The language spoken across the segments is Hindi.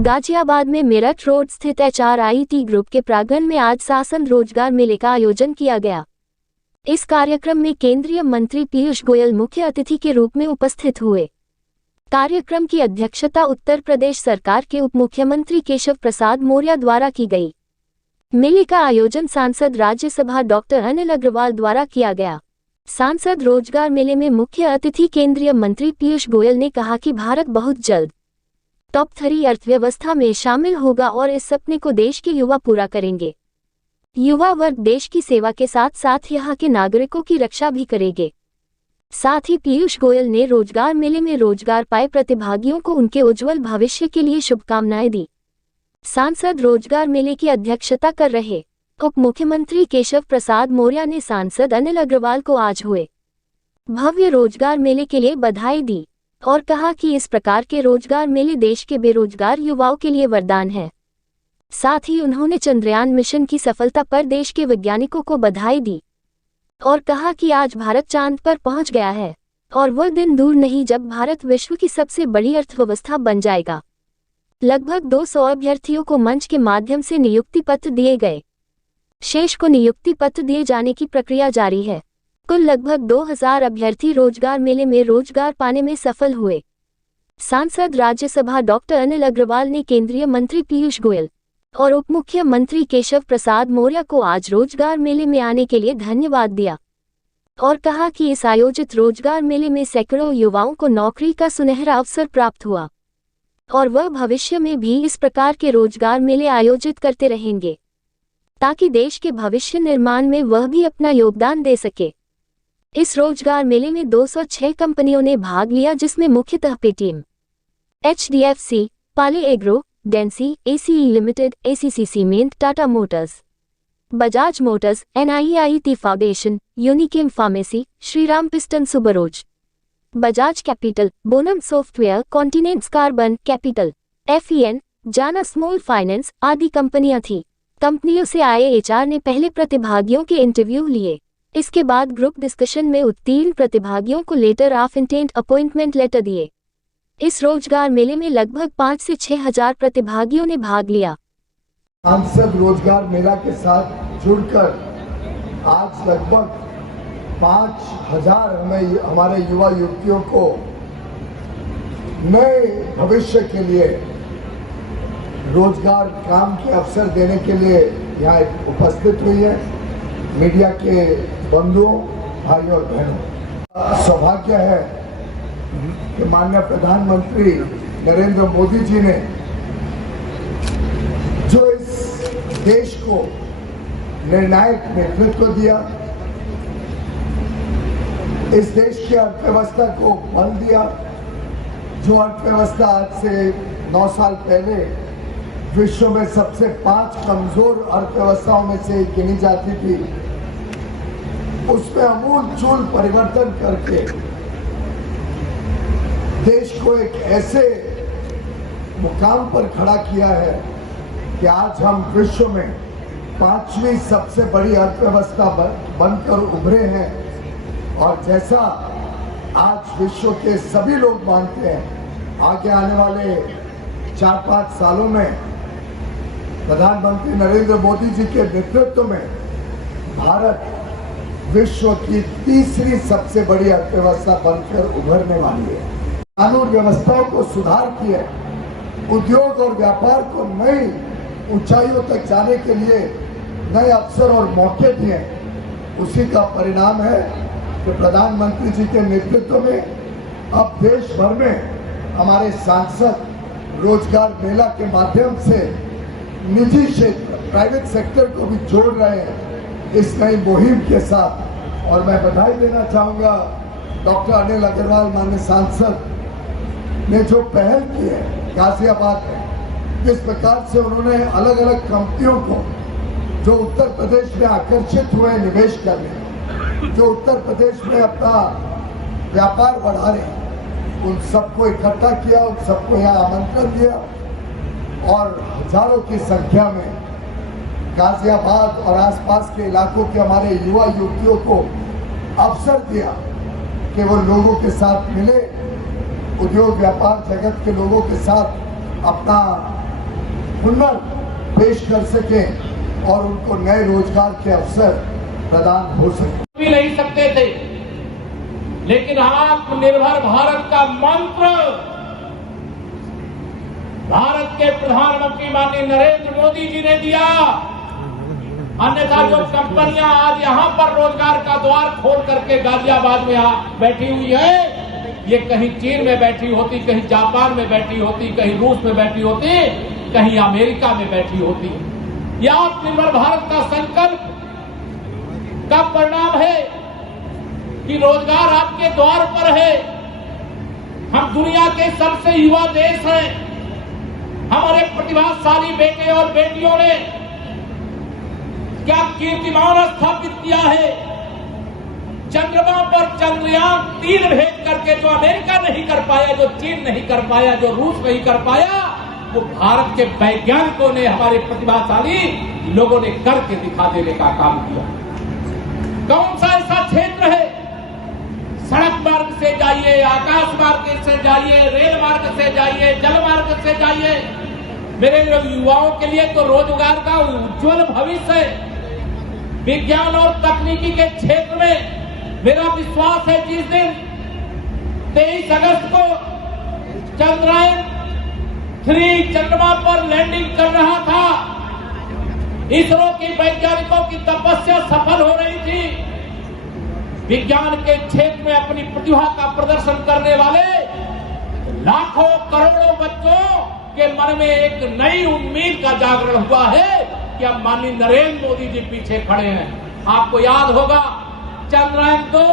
गाजियाबाद में मेरठ रोड स्थित HRIT ग्रुप के प्रांगण में आज शासन रोजगार मेले का आयोजन किया गया। इस कार्यक्रम में केंद्रीय मंत्री पीयूष गोयल मुख्य अतिथि के रूप में उपस्थित हुए। कार्यक्रम की अध्यक्षता उत्तर प्रदेश सरकार के उप मुख्यमंत्री केशव प्रसाद मौर्य द्वारा की गई। मेले का आयोजन सांसद राज्यसभा डॉक्टर अनिल अग्रवाल द्वारा किया गया। सांसद रोजगार मेले में मुख्य अतिथि केंद्रीय मंत्री पीयूष गोयल ने कहा कि भारत बहुत जल्द टॉप 3 अर्थव्यवस्था में शामिल होगा और इस सपने को देश के युवा पूरा करेंगे। युवा वर्ग देश की सेवा के साथ साथ यहाँ के नागरिकों की रक्षा भी करेंगे। साथ ही पीयूष गोयल ने रोजगार मेले में रोजगार पाए प्रतिभागियों को उनके उज्जवल भविष्य के लिए शुभकामनाएं दी। सांसद रोजगार मेले की अध्यक्षता कर रहे उप मुख्यमंत्री केशव प्रसाद मौर्य ने सांसद अनिल अग्रवाल को आज हुए भव्य रोजगार मेले के लिए बधाई दी और कहा कि इस प्रकार के रोजगार मेले देश के बेरोजगार युवाओं के लिए वरदान है। साथ ही उन्होंने चंद्रयान मिशन की सफलता पर देश के वैज्ञानिकों को बधाई दी और कहा कि आज भारत चांद पर पहुंच गया है और वह दिन दूर नहीं जब भारत विश्व की सबसे बड़ी अर्थव्यवस्था बन जाएगा। लगभग 200 अभ्यर्थियों को मंच के माध्यम से नियुक्ति पत्र दिए गए। शेष को नियुक्ति पत्र दिए जाने की प्रक्रिया जारी है। कुल लगभग 2000 अभ्यर्थी रोजगार मेले में रोजगार पाने में सफल हुए। सांसद राज्यसभा डॉक्टर अनिल अग्रवाल ने केंद्रीय मंत्री पीयूष गोयल और उप मुख्यमंत्री केशव प्रसाद मौर्य को आज रोजगार मेले में आने के लिए धन्यवाद दिया और कहा कि इस आयोजित रोजगार मेले में सैकड़ों युवाओं को नौकरी का सुनहरा अवसर प्राप्त हुआ और वह भविष्य में भी इस प्रकार के रोजगार मेले आयोजित करते रहेंगे ताकि देश के भविष्य निर्माण में वह भी अपना योगदान दे सके। इस रोजगार मेले में 206 कंपनियों ने भाग लिया, जिसमें मुख्यतः पेटीएम, HDFC, पाले एग्रो, डेंसी, ACE limited, ACC cement, Tata motors, Bajaj motors, NIIT foundation, Unichem pharmacy, Shriram piston Subros, Bajaj capital, बोनम software, continents carbon capital, FEN, Jana small finance आदि कंपनियां थीं। कंपनियों से आए HR ने पहले प्रतिभागियों के इंटरव्यू लिए। इसके बाद ग्रुप डिस्कशन में उत्तीर्ण प्रतिभागियों को letter of intent appointment letter दिए। इस रोजगार मेले में लगभग 5 से 6 हजार प्रतिभागियों ने भाग लिया। सांसद रोजगार मेला के साथ जुड़कर आज लगभग 5000 हमारे युवा युवतियों को नए भविष्य के लिए रोजगार काम के अवसर देने के लिए यहाँ उपस्थित हुई है। मीडिया के बंधुओं, भाइयों और बहनों, सौभाग्य है कि माननीय प्रधानमंत्री नरेंद्र मोदी जी ने जो इस देश को निर्णायक नेतृत्व दिया, इस देश की अर्थव्यवस्था को बल दिया, जो अर्थव्यवस्था आज से 9 साल पहले विश्व में सबसे 5 कमजोर अर्थव्यवस्थाओं में से गिनी जाती थी, उसमें आमूल-चूल परिवर्तन करके देश को एक ऐसे मुकाम पर खड़ा किया है कि आज हम विश्व में 5वीं सबसे बड़ी अर्थव्यवस्था बनकर उभरे हैं। और जैसा आज विश्व के सभी लोग मानते हैं, आगे आने वाले 4-5 सालों में प्रधानमंत्री नरेंद्र मोदी जी के नेतृत्व में भारत विश्व की 3री सबसे बड़ी अर्थव्यवस्था बनकर उभरने वाली है। कानून व्यवस्थाओं को सुधार किए, उद्योग और व्यापार को नई ऊंचाइयों तक जाने के लिए नए अवसर और मौके दिए, उसी का परिणाम है कि प्रधानमंत्री जी के नेतृत्व में अब देश भर में हमारे सांसद रोजगार मेला के माध्यम से निजी क्षेत्र, प्राइवेट सेक्टर को भी जोड़ रहे हैं इस नई मुहिम के साथ। और मैं बधाई देना चाहूँगा डॉक्टर अनिल अग्रवाल माननीय सांसद ने जो पहल की है गाजियाबाद में, जिस प्रकार से उन्होंने अलग अलग कंपनियों को जो उत्तर प्रदेश में आकर्षित हुए निवेश करने, जो उत्तर प्रदेश में अपना व्यापार बढ़ा रहे, उन सबको इकट्ठा किया, उन सबको यहाँ आमंत्रण दिया और हजारों की संख्या में गाजियाबाद और आसपास के इलाकों के हमारे युवा युवतियों को अवसर दिया कि वो लोगों के साथ मिले, उद्योग व्यापार जगत के लोगों के साथ अपना हुनर पेश कर सकें और उनको नए रोजगार के अवसर प्रदान हो सके। भी नहीं सकते थे, लेकिन आत्मनिर्भर भारत का मंत्र भारत के प्रधानमंत्री माननीय नरेंद्र मोदी जी ने दिया। अन्यथा जो कंपनियां आज यहां पर रोजगार का द्वार खोल करके गाजियाबाद में बैठी हुई है, ये कहीं चीन में बैठी होती, कहीं जापान में बैठी होती, कहीं रूस में बैठी होती, कहीं अमेरिका में बैठी होती। यह आत्मनिर्भर भारत का संकल्प का परिणाम है कि रोजगार आपके द्वार पर है। हम दुनिया के सबसे युवा देश हैं। हमारे प्रतिभाशाली बेटे और बेटियों ने क्या कीर्तिमान स्थापित किया है। चंद्रमा पर चंद्रयान 3 भेज करके जो अमेरिका नहीं कर पाया, जो चीन नहीं कर पाया, जो रूस नहीं कर पाया, वो भारत के वैज्ञानिकों ने, हमारे प्रतिभाशाली लोगों ने करके दिखा देने का काम किया। कौन सा ऐसा क्षेत्र है, सड़क मार्ग से जाइए, आकाश मार्ग से जाइए, रेल मार्ग से जाइए, जल मार्ग से जाइए, मेरे युवाओं के लिए तो रोजगार का उज्जवल भविष्य है। विज्ञान और तकनीकी के क्षेत्र में मेरा विश्वास है, जिस दिन 23 अगस्त को चंद्रयान 3 चंद्रमा पर लैंडिंग कर रहा था, इसरो के वैज्ञानिकों की तपस्या सफल हो रही थी। विज्ञान के क्षेत्र में अपनी प्रतिभा का प्रदर्शन करने वाले लाखों करोड़ों बच्चों के मन में एक नई उम्मीद का जागरण हुआ है कि अब माननीय नरेंद्र मोदी जी पीछे खड़े हैं। आपको याद होगा चंद्रयान 2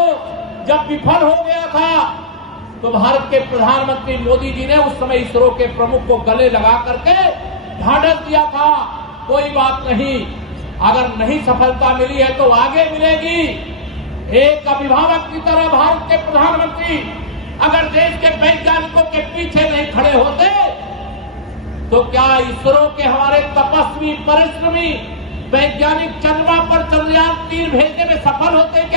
जब विफल हो गया था तो भारत के प्रधानमंत्री मोदी जी ने उस समय इसरो के प्रमुख को गले लगा करके ढांढस दिया था, कोई बात नहीं, अगर नहीं सफलता मिली है तो आगे मिलेगी। एक अभिभावक की तरह भारत के प्रधानमंत्री अगर देश के वैज्ञानिकों के पीछे नहीं खड़े होते तो क्या इसरो के हमारे तपस्वी परिश्रमी वैज्ञानिक चंद्रमा पर चंद्रयान 3 भेजने में सफल होते क्या?